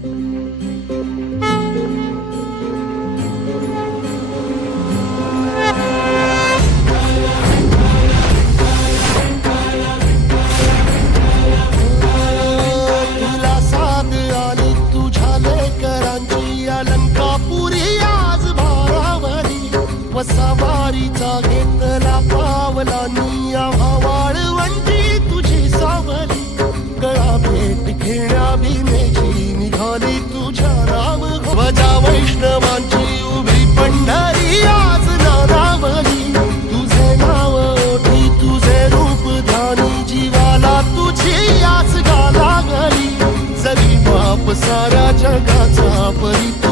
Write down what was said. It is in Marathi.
तुला साथ आली तुझ्या लेकरांची अलंकापुरी आज भारावरी वसावारीचा घेतला पावलांनी आम्हा वाळवंटी तुझी सावली गळा भेट घेण्या भिनेची निघाली तुझ्या राम ध्वजा वैष्णवांची उभी पंढरी आज नारावली तुझे नाव ओठी तुझे रूप ध्यानी जीवाला तुझी आस लागली जरी बाप साऱ्या जगाचा परित